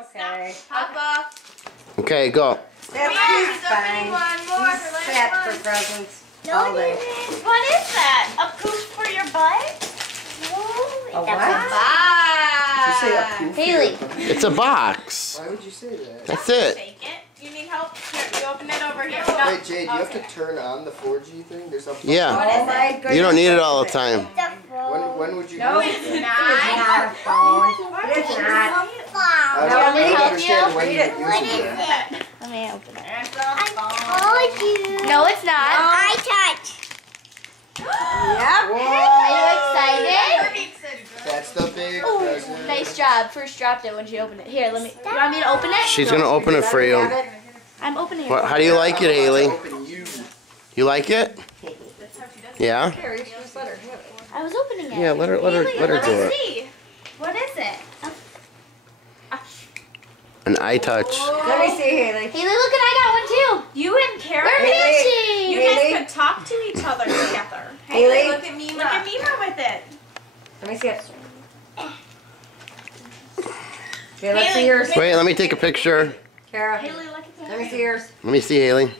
okay. Papa. Okay, go. That's He's fine. opening one more. He's Let's set one. for presents No, all day. what is that? A poof for your butt? A That's what? Did you say a Bye. poof Haley. here? It's a box. Why would you say that? That's it. Shake it. You need help? Here, you open it over here. Hey Jay, do you have to turn on the 4G thing? There's a Yeah. Oh my goodness. You don't need it all the time. When would you No, use it's that? not a phone. It is not. I Do you want me to don't help understand you? when you use What is it. it? Let me open it. There's the phone. told you. No, it's not. I touch. Yep. Are you excited? Kirby said good. That's the big Ooh, present. nice job. First dropped it when she opened it. Here, let me. You want me to open it? She's gonna open it for you. I'm opening it. What, how do you like it, Haley? Open you. You like it? Yeah? Here, just let her have it. I was opening it. Yeah, let her do Let me it. see. What is it? An eye touch. Let me see, Haley. Haley, look, and I got one too. You and Kara, We're Haley. you matching. guys Haley. could talk to each other together. Haley. Haley, look at Mima. Look at Mima with it. Let me see it. Okay, let's see Haley, yours. Wait, let me take a picture. Kara, Haley, look at that. let me see yours. Let me see, Haley.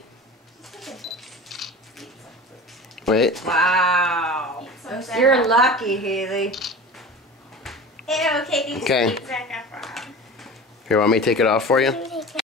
Wait. Wow. So You're lucky, Haley. Ew, Katie's Okay. Zac Efron. Here, want me to take it off for you?